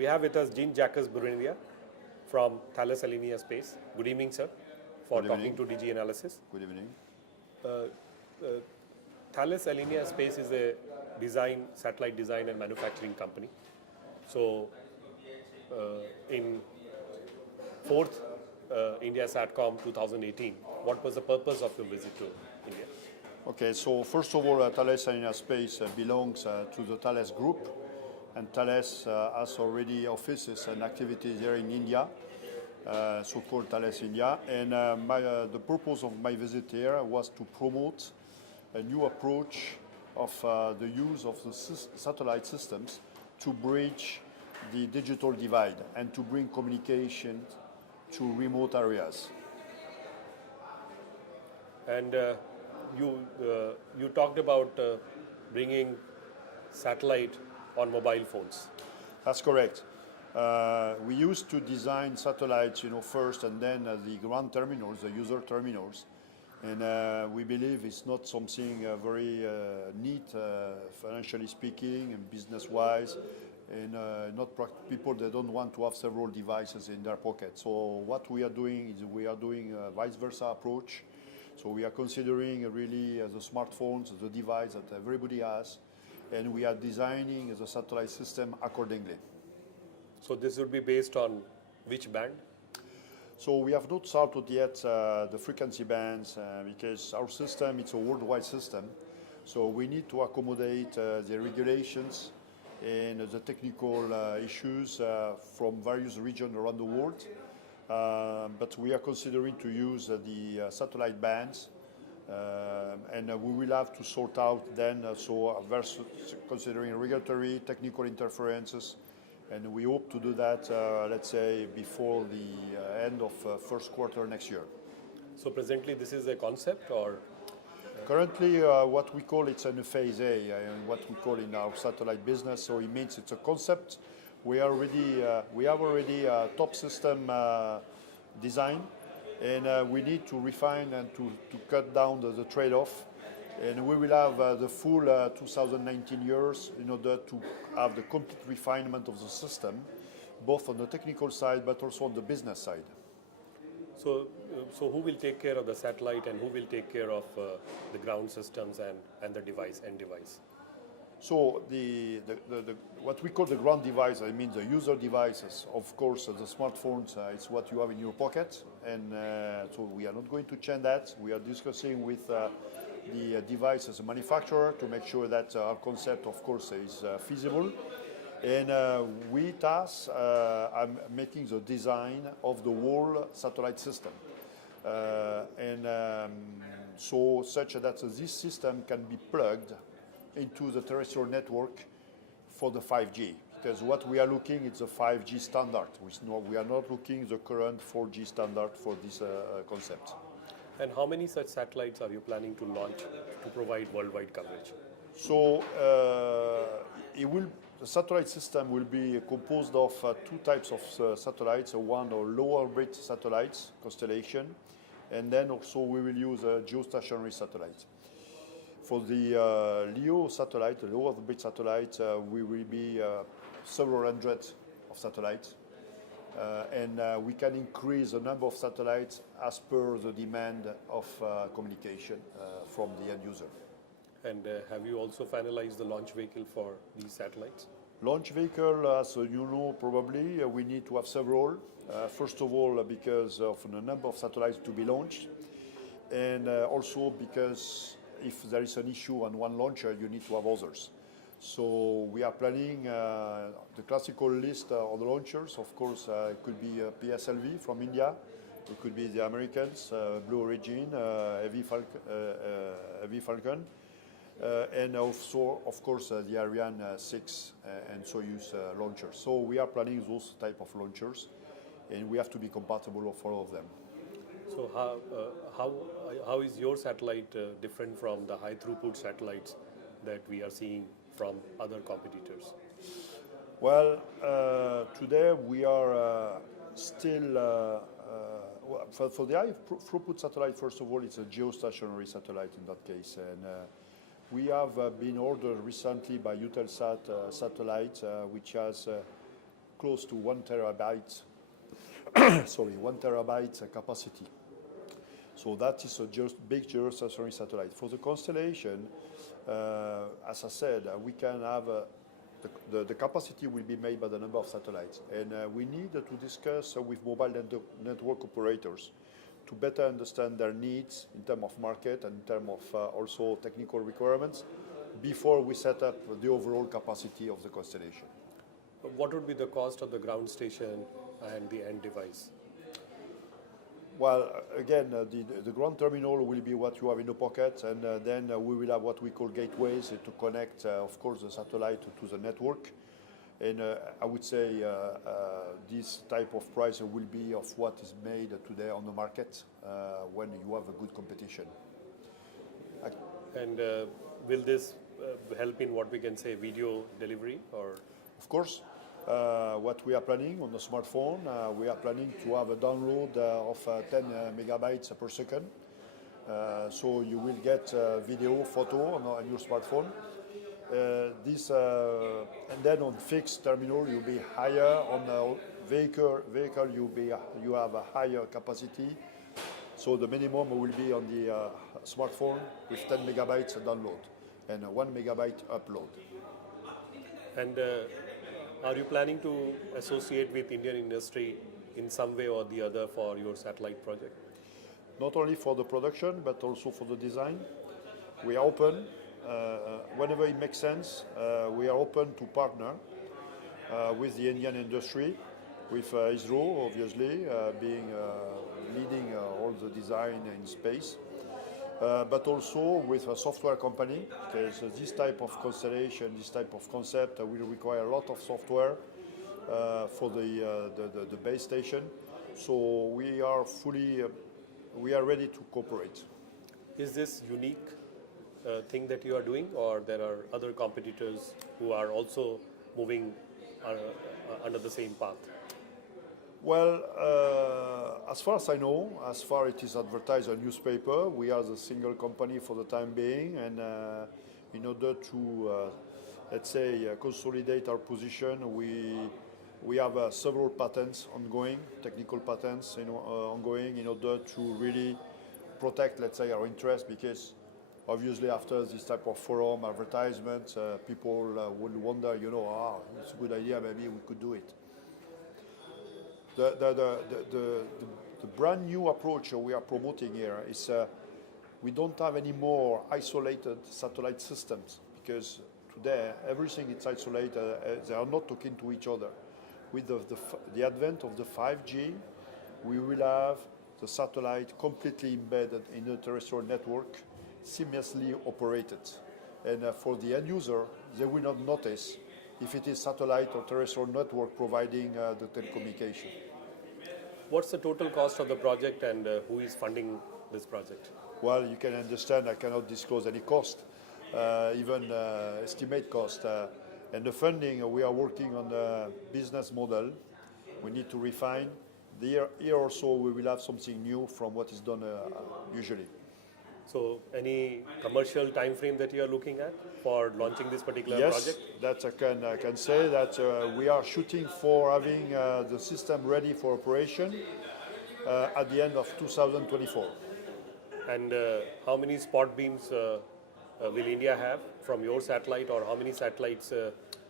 We have with us Jean-Jacques Bruniera from ThalesAlenia Space. Good evening, sir, for talking to DG Analysis. Good evening. ThalesAlenia Space is a satellite design and manufacturing company. So, in 4th India SATCOM 2018, what was the purpose of your visit to India? Okay, so first of all, ThalesAlenia Space belongs to the Thales Group, and Thales has already offices and activities here in India, so-called Thales India. And the purpose of my visit here was to promote a new approach of the use of the satellite systems to bridge the digital divide and to bring communication to remote areas. And you talked about bringing satellite on mobile phones. That's correct. We used to design satellites, first, and then the ground terminals, the user terminals. And we believe it's not something very neat, financially speaking, and business-wise. And people, they don't want to have several devices in their pocket. So what we are doing is we are doing a vice versa approach. So we are considering really the smartphones, the device that everybody has, and we are designing the satellite system accordingly. So this would be based on which band? So we have not started yet the frequency bands because our system, it's a worldwide system. So we need to accommodate the regulations and the technical issues from various regions around the world. But we are considering to use the satellite bands, and we will have to sort out then, considering regulatory, technical interferences, and we hope to do that, let's say, before the end of first quarter next year. So presently this is a concept, or? Currently, what we call it's in phase A, what we call in our satellite business. So it means it's a concept. We have already a top system design, and we need to refine and to cut down the trade-off. And we will have the full 2019 years in order to have the complete refinement of the system, both on the technical side but also on the business side. So who will take care of the satellite and who will take care of the ground systems and the end device? So what we call the ground device, I mean the user devices, of course, the smartphones, it's what you have in your pocket, and so we are not going to change that. We are discussing with the device as a manufacturer to make sure that our concept, of course, is feasible. And we thus are making the design of the whole satellite system. So such that this system can be plugged into the terrestrial network for the 5G. Because what we are looking is a 5G standard. We are not looking the current 4G standard for this concept. And how many such satellites are you planning to launch to provide worldwide coverage? So the satellite system will be composed of two types of satellites. One or low orbit satellites, constellation, and then also we will use a geostationary satellite. For the LEO satellite, the low orbit satellite, we will be several hundred of satellites. And we can increase the number of satellites as per the demand of communication from the end user. And have you also finalized the launch vehicle for these satellites? Launch vehicle, so you know probably, we need to have several. First of all, because of the number of satellites to be launched, and also because if there is an issue on one launcher, you need to have others. So we are planning the classical list of the launchers. Of course, it could be PSLV from India. It could be the Americans, Blue Origin, Heavy Falcon. And also, of course, the Ariane 6 and Soyuz launchers. So we are planning those type of launchers, and we have to be compatible for all of them. So how is your satellite different from the high throughput satellites that we are seeing from other competitors? Well, today we are still for the high throughput satellite. First of all, it's a geostationary satellite in that case, and we have been ordered recently by Eutelsat satellite, which has close to 1 terabyte, 1 terabyte capacity. So that is a big geostationary satellite. For the constellation, as I said, we can have the capacity will be made by the number of satellites, and we need to discuss with mobile network operators to better understand their needs in terms of market and in terms of also technical requirements before we set up the overall capacity of the constellation. What would be the cost of the ground station and the end device? Well, again, the ground terminal will be what you have in the pocket, and then we will have what we call gateways to connect, of course, the satellite to the network. And I would say this type of price will be of what is made today on the market when you have a good competition. And will this help in what we can say video delivery, or? Of course. What we are planning on the smartphone, we are planning to have a download of 10 megabytes per second. So you will get video, photo on your smartphone. And then on fixed terminal, you'll be higher. On the vehicle you have a higher capacity. So the minimum will be on the smartphone with 10 megabytes download and 1 megabyte upload. And are you planning to associate with Indian industry in some way or the other for your satellite project? Not only for the production, but also for the design. We are open. Whenever it makes sense, we are open to partner with the Indian industry, with ISRO, obviously, being leading all the design in space, but also with a software company, because this type of constellation, this type of concept will require a lot of software for the base station. So we are ready to cooperate. Is this unique thing that you are doing, or there are other competitors who are also moving under the same path? Well, as far as I know, as far it is advertised on newspaper, we are the single company for the time being, and in order to, let's say, consolidate our position, we have several patents ongoing, technical patents ongoing, in order to really protect, let's say, our interests, because obviously after this type of forum advertisement, people will wonder, it's a good idea, maybe we could do it. The brand new approach we are promoting here is we don't have any more isolated satellite systems, because today everything is isolated. They are not talking to each other. With the advent of the 5G, we will have the satellite completely embedded in the terrestrial network, seamlessly operated. And for the end user, they will not notice if it is satellite or terrestrial network providing the telecommunication. What's the total cost of the project, and who is funding this project? Well, you can understand I cannot disclose any cost, even estimate cost. And the funding, we are working on a business model. We need to refine. Here also we will have something new from what is done usually. So any commercial time frame that you are looking at for launching this particular project? Yes, that I can say that we are shooting for having the system ready for operation at the end of 2024. And how many spot beams will India have from your satellite, or how many satellites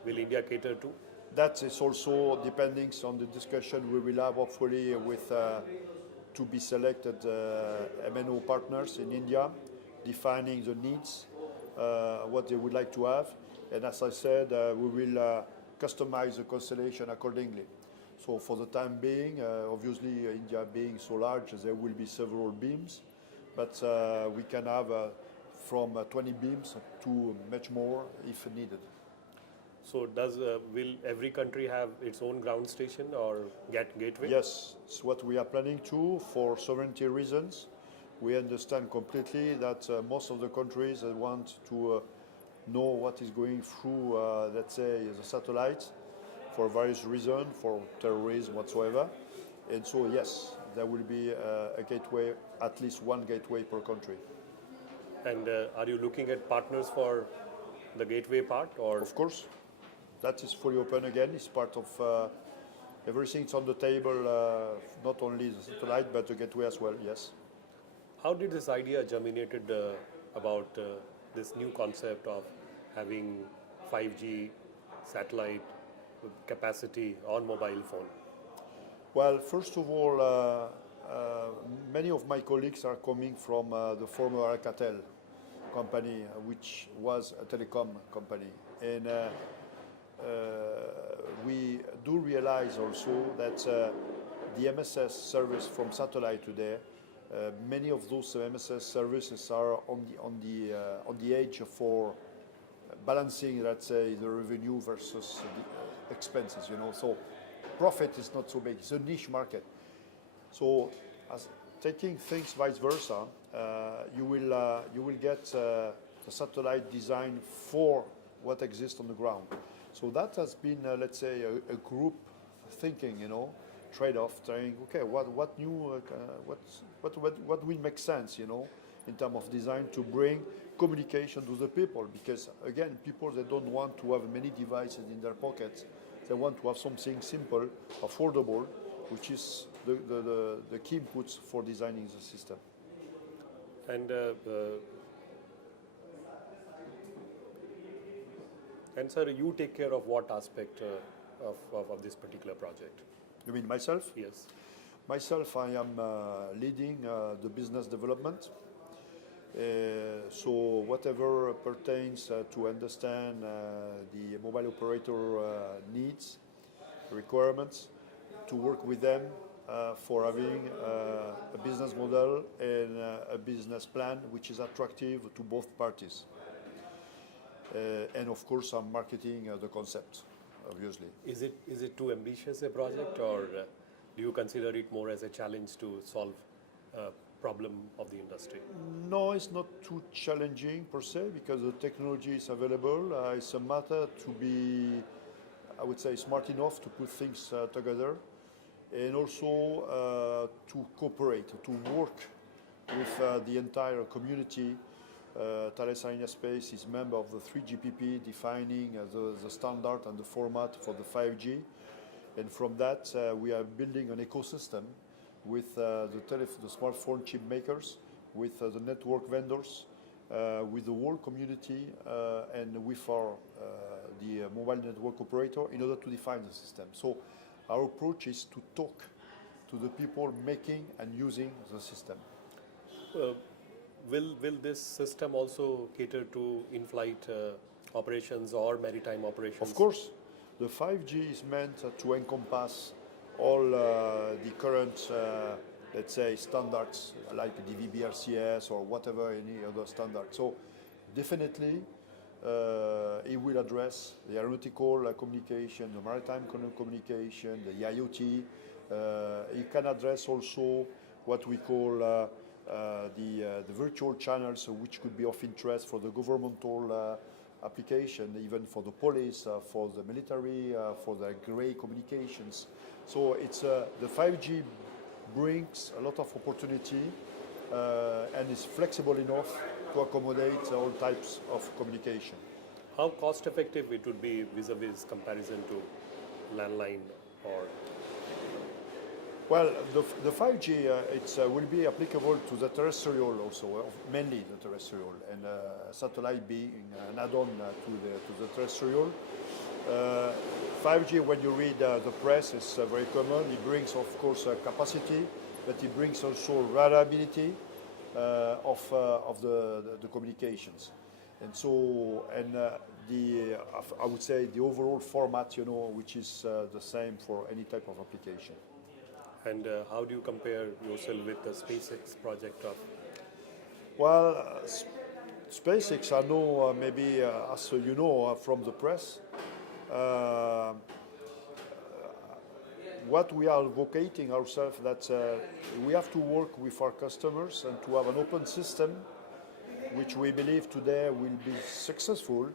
will India cater to? That is also depending on the discussion we will have hopefully with to be selected MNO partners in India, defining the needs, what they would like to have. And as I said, we will customize the constellation accordingly. So for the time being, obviously India being so large, there will be several beams, but we can have from 20 beams to much more if needed. So will every country have its own ground station or gateway? Yes, it's what we are planning to for sovereignty reasons. We understand completely that most of the countries want to know what is going through, let's say, the satellites for various reasons, for terrorism whatsoever. And so, yes, there will be a gateway, at least one gateway per country. And are you looking at partners for the gateway part, or? Of course. That is fully open again. It's part of everything's on the table, not only the satellite, but the gateway as well, yes. How did this idea germinated about this new concept of having 5G satellite capacity on mobile phone? Well, first of all, many of my colleagues are coming from the former Alcatel company, which was a telecom company. And we do realize also that the MSS service from satellite today, many of those MSS services are on the edge for balancing, let's say, the revenue versus the expenses. So profit is not so big. It's a niche market. So, as taking things vice versa, you will get the satellite design for what exists on the ground. So that has been, let's say, a group thinking, trade-off, saying, okay, what new, what will make sense, in terms of design to bring communication to the people? Because again, people, they don't want to have many devices in their pockets. They want to have something simple, affordable, which is the key inputs for designing the system. And sir, you take care of what aspect of this particular project? You mean myself? Yes. Myself, I am leading the business development. So whatever pertains to understand the mobile operator needs, requirements, to work with them for having a business model and a business plan which is attractive to both parties. And of course, I'm marketing the concept, obviously. Is it too ambitious a project, or do you consider it more as a challenge to solve a problem of the industry? No, it's not too challenging per se, because the technology is available. It's a matter to be, I would say, smart enough to put things together, and also to cooperate, to work with the entire community. ThalesAlenia Space is member of the 3GPP, defining the standard and the format for the 5G. And from that, we are building an ecosystem with the smartphone chip makers, with the network vendors, with the whole community, and with the mobile network operator in order to define the system. So our approach is to talk to the people making and using the system. Will this system also cater to in-flight operations or maritime operations? Of course, the 5G is meant to encompass all the current, let's say, standards like DVB-RCS or whatever, any other standard. So definitely it will address the aeronautical communication, the maritime communication, the IoT. It can address also what we call the virtual channels, which could be of interest for the governmental application, even for the police, for the military, for the gray communications. So it's the 5G brings a lot of opportunity and is flexible enough to accommodate all types of communication. How cost effective it would be vis-a-vis comparison to landline or? Well, the 5G will be applicable to the terrestrial also, mainly the terrestrial, and satellite being an add-on to the terrestrial. 5G, when you read the press, is very common. It brings, of course, capacity, but it brings also reliability of the communications. And so, I would say the overall format, which is the same for any type of application. And how do you compare yourself with the SpaceX project of? Well, SpaceX, I know maybe, as you know from the press, what we are advocating ourselves, that we have to work with our customers and to have an open system, which we believe today will be successful.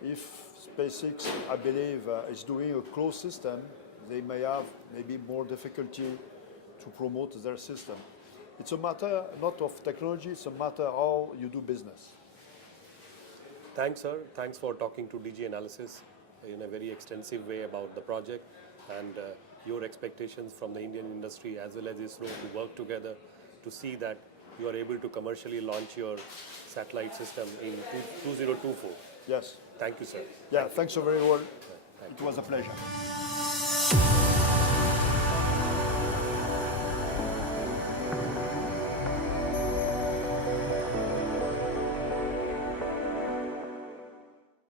If SpaceX, I believe, is doing a closed system, they may have maybe more difficulty to promote their system. It's a matter not of technology, it's a matter how you do business. Thanks, sir. Thanks for talking to DG Analysis in a very extensive way about the project, and your expectations from the Indian industry as well as ISRO to work together to see that you are able to commercially launch your satellite system in 2024. Yes. Thank you, sir. Yeah, thanks so very much. It was a pleasure.